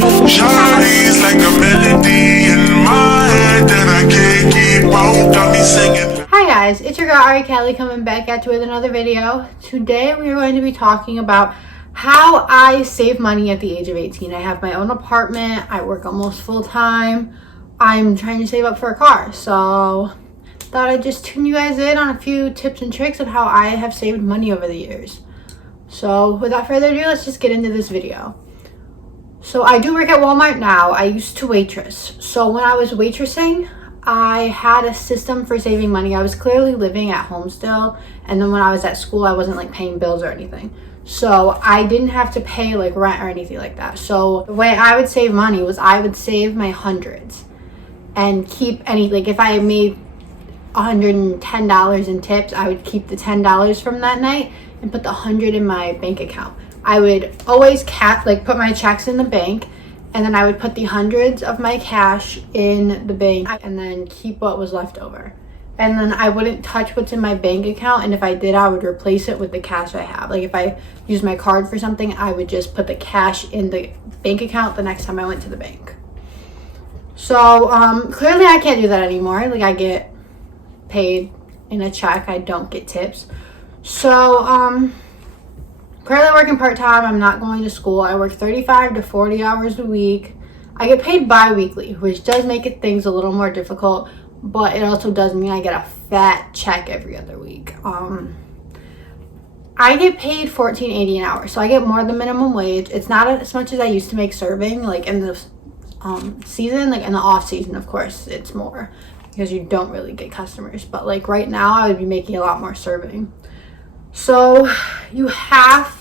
Shawty's like a melody in my head that I can't keep out. Got me singing. Hi guys, it's your girl Ari Kelly coming back at you with another video. Today we are going to be talking about how I save money at the age of 18. I have my own apartment, I work almost full time, I'm trying to save up for a car, so thought I'd just tune you guys in on a few tips and tricks of how I have saved money over the years. So without further ado, let's just get into this video. So I do work at Walmart now. I used to waitress. So when I was waitressing, I had a system for saving money. I was clearly living at home still, and then when I was at school, I wasn't like paying bills or anything. So I didn't have to pay like rent or anything like that. So the way I would save money was I would save my hundreds and keep any, like if I made $110 in tips, I would keep the $10 from that night and put the 100 in my bank account. I would always put my checks in the bank, and then I would put the hundreds of my cash in the bank and then keep what was left over. And then I wouldn't touch what's in my bank account, and if I did, I would replace it with the cash I have. Like if I use my card for something, I would just put the cash in the bank account the next time I went to the bank. So clearly I can't do that anymore. Like I get paid in a check, I don't get tips. So currently working part-time. I'm not going to school. I work 35 to 40 hours a week. I get paid bi-weekly, which does make things a little more difficult, but it also does mean I get a fat check every other week. I get paid $14.80 an hour, so I get more than minimum wage. It's not as much as I used to make serving, like in the season, like in the off season, of course, it's more because you don't really get customers. But like right now, I would be making a lot more serving. So you have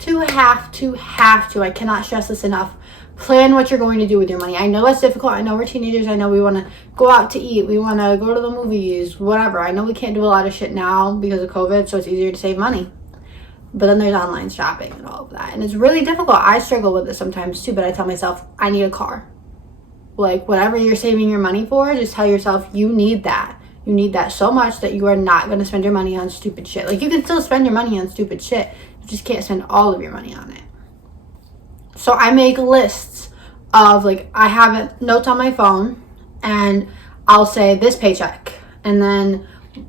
to, I cannot stress this enough, plan what you're going to do with your money. I know it's difficult. I know we're teenagers. I know we want to go out to eat. We want to go to the movies, whatever. I know we can't do a lot of shit now because of COVID, so it's easier to save money. But then there's online shopping and all of that. And it's really difficult. I struggle with it sometimes too, but I tell myself, I need a car. Like whatever you're saving your money for, just tell yourself you need that. You need that so much that you are not going to spend your money on stupid shit. Like you can still spend your money on stupid shit. You just can't spend all of your money on it. So I make lists of like, I have notes on my phone and I'll say this paycheck. And then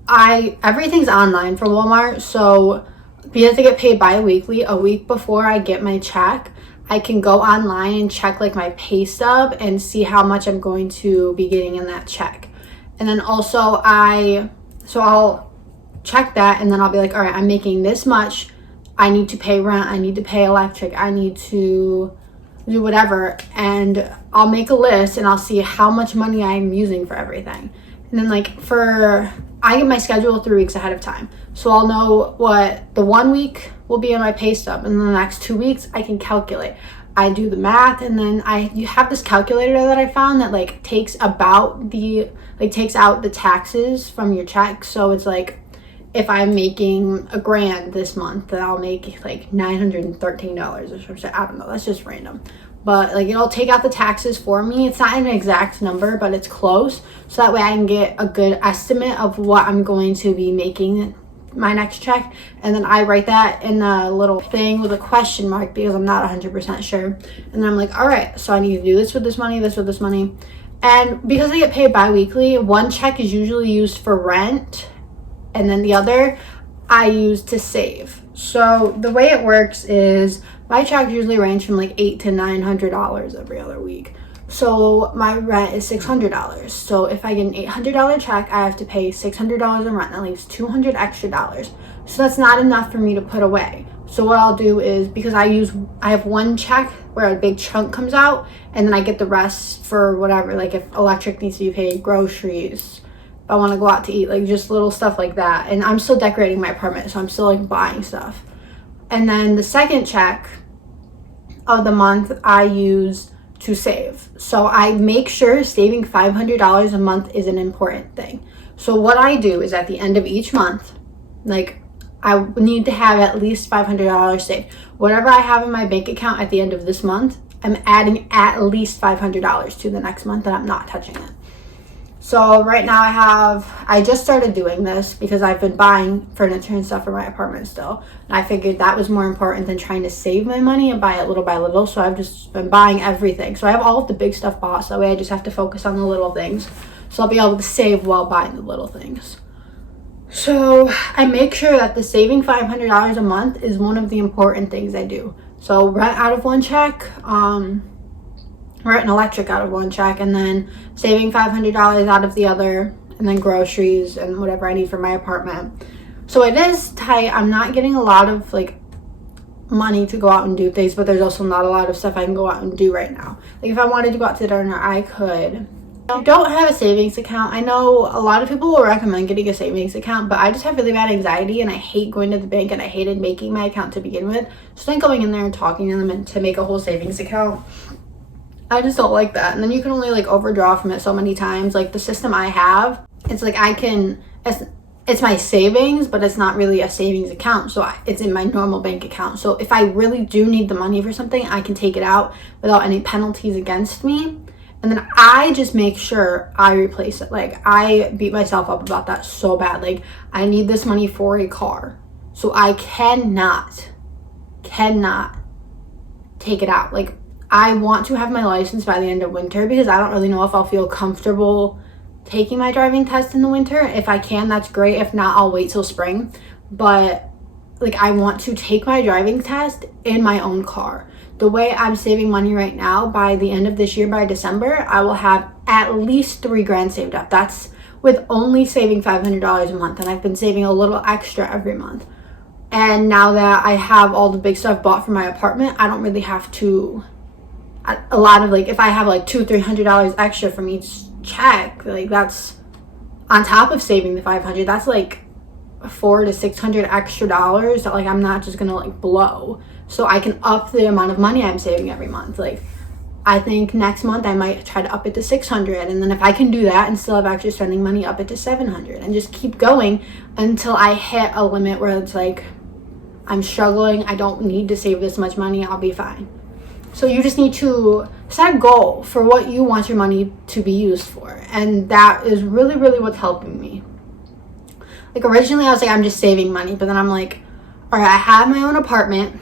everything's online for Walmart. So because I get paid bi-weekly, a week before I get my check, I can go online and check like my pay stub and see how much I'm going to be getting in that check. And then also I'll check that, and then I'll be like, all right, I'm making this much. I need to pay rent. I need to pay electric. I need to do whatever. And I'll make a list and I'll see how much money I'm using for everything. And then I get my schedule 3 weeks ahead of time. So I'll know what the 1 week will be in my pay stub. And then the next 2 weeks I can calculate. I do the math, and then you have this calculator that I found that like takes out the taxes from your check. So it's like if I'm making $1,000 this month, then I'll make like $913 or something. I don't know, that's just random. But like it'll take out the taxes for me. It's not an exact number, but it's close. So that way I can get a good estimate of what I'm going to be making my next check, and then I write that in a little thing with a question mark because I'm not 100% sure. And then I'm like, all right, so I need to do this with this money, this with this money. And because I get paid bi-weekly, one check is usually used for rent, and then the other I use to save. So the way it works is my checks usually range from like $800 to $900 every other week. So my rent is $600. So if I get an $800 check, I have to pay $600 in rent. That leaves $200 extra dollars. So that's not enough for me to put away. So what I'll do is, because I have one check where a big chunk comes out, and then I get the rest for whatever, like if electric needs to be paid, groceries, if I want to go out to eat, like just little stuff like that. And I'm still decorating my apartment, so I'm still like buying stuff. And then the second check of the month I use to save. So I make sure saving $500 a month is an important thing. So what I do is at the end of each month, like I need to have at least $500 saved. Whatever I have in my bank account at the end of this month, I'm adding at least $500 to the next month, and I'm not touching it. So right now I just started doing this because I've been buying furniture and stuff for my apartment still. And I figured that was more important than trying to save my money and buy it little by little. So I've just been buying everything. So I have all of the big stuff bought. So that way I just have to focus on the little things. So I'll be able to save while buying the little things. So I make sure that the saving $500 a month is one of the important things I do. So rent out of one check, rent and electric out of one check, and then saving $500 out of the other, and then groceries and whatever I need for my apartment. So it is tight. I'm not getting a lot of like money to go out and do things, but there's also not a lot of stuff I can go out and do right now. Like if I wanted to go out to dinner, I could. I don't have a savings account. I know a lot of people will recommend getting a savings account, but I just have really bad anxiety and I hate going to the bank, and I hated making my account to begin with. So then going in there and talking to them and to make a whole savings account, I just don't like that. And then you can only like overdraw from it so many times. Like the system I have, it's like it's my savings, but it's not really a savings account. So it's in my normal bank account. So if I really do need the money for something, I can take it out without any penalties against me. And then I just make sure I replace it. Like I beat myself up about that so bad. Like I need this money for a car. So I cannot take it out. Like I want to have my license by the end of winter because I don't really know if I'll feel comfortable taking my driving test in the winter. If I can, that's great. If not, I'll wait till spring. But like I want to take my driving test in my own car. The way I'm saving money right now, by the end of this year, by December, I will have at least $3,000 saved up. That's with only saving $500 a month. And I've been saving a little extra every month. And now that I have all the big stuff bought for my apartment, I don't really have to, a lot of like, if I have like $200-300 extra from each check, like that's on top of saving the $500, that's like $400 to $600 extra dollars that like I'm not just gonna like blow. So I can up the amount of money I'm saving every month. Like I think next month I might try to up it to $600, and then if I can do that and still have extra spending money, up it to $700, and just keep going until I hit a limit where it's like I'm struggling, I don't need to save this much money, I'll be fine. So you just need to set a goal for what you want your money to be used for, and that is really what's helping me. Like originally I was like, I'm just saving money, but then I'm like, all right, I have my own apartment.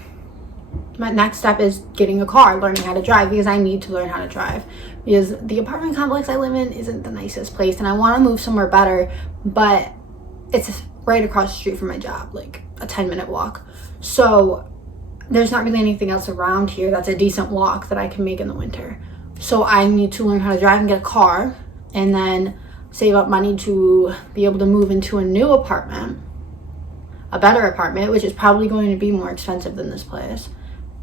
My next step is getting a car, learning how to drive, because I need to learn how to drive, because the apartment complex I live in isn't the nicest place, and I want to move somewhere better, but it's right across the street from my job, like a 10-minute walk. So there's not really anything else around here that's a decent walk that I can make in the winter. So I need to learn how to drive and get a car, and then save up money to be able to move into a new apartment, a better apartment, which is probably going to be more expensive than this place.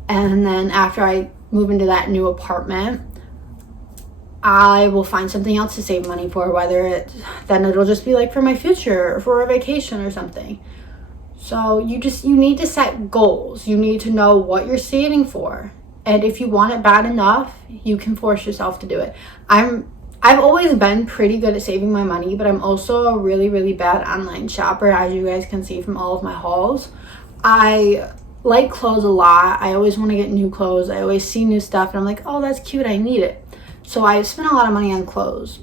And then after I move into that new apartment, I will find something else to save money for, whether then it'll just be like for my future or for a vacation or something. So you need to set goals. You need to know what you're saving for. And if you want it bad enough, you can force yourself to do it. I've always been pretty good at saving my money, but I'm also a really bad online shopper, as you guys can see from all of my hauls. I like clothes a lot. I always want to get new clothes. I always see new stuff and I'm like, oh, that's cute, I need it. So I spend a lot of money on clothes,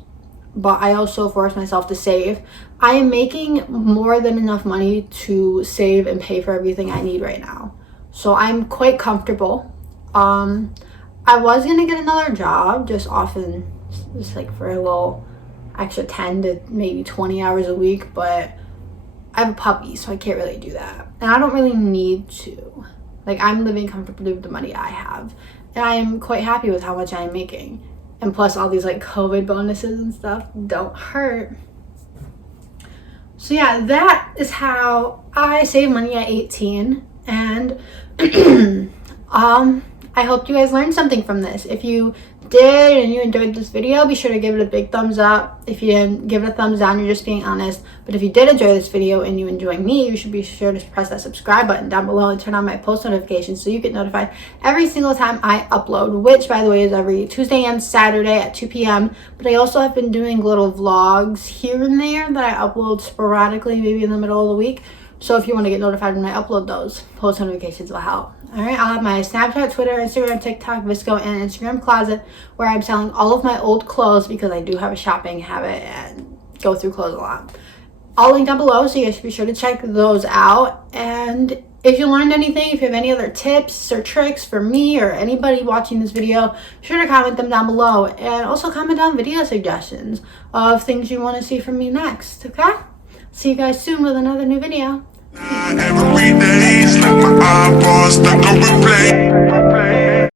but I also force myself to save. I am making more than enough money to save and pay for everything I need right now. So I'm quite comfortable. I was gonna get another job, just like for a little extra 10 to maybe 20 hours a week, but I have a puppy, so I can't really do that. And I don't really need to. Like, I'm living comfortably with the money I have. And I'm quite happy with how much I'm making. And plus all these like COVID bonuses and stuff don't hurt. So yeah, that is how I save money at 18. And I hope you guys learned something from this. If you did and you enjoyed this video, be sure to give it a big thumbs up. If you didn't, give it a thumbs down. You're just being honest. But if you did enjoy this video and you enjoy me, you should be sure to press that subscribe button down below and turn on my post notifications so you get notified every single time I upload, which by the way is every Tuesday and Saturday at 2 p.m. But I also have been doing little vlogs here and there that I upload sporadically, maybe in the middle of the week. So if you want to get notified when I upload those, post notifications will help. All right, I'll have my Snapchat, Twitter, Instagram, TikTok, VSco, and Instagram closet where I'm selling all of my old clothes because I do have a shopping habit and go through clothes a lot. I'll link down below, so you guys should be sure to check those out. And if you learned anything, if you have any other tips or tricks for me or anybody watching this video, be sure to comment them down below. And also comment down video suggestions of things you want to see from me next, okay? See you guys soon with another new video. Every day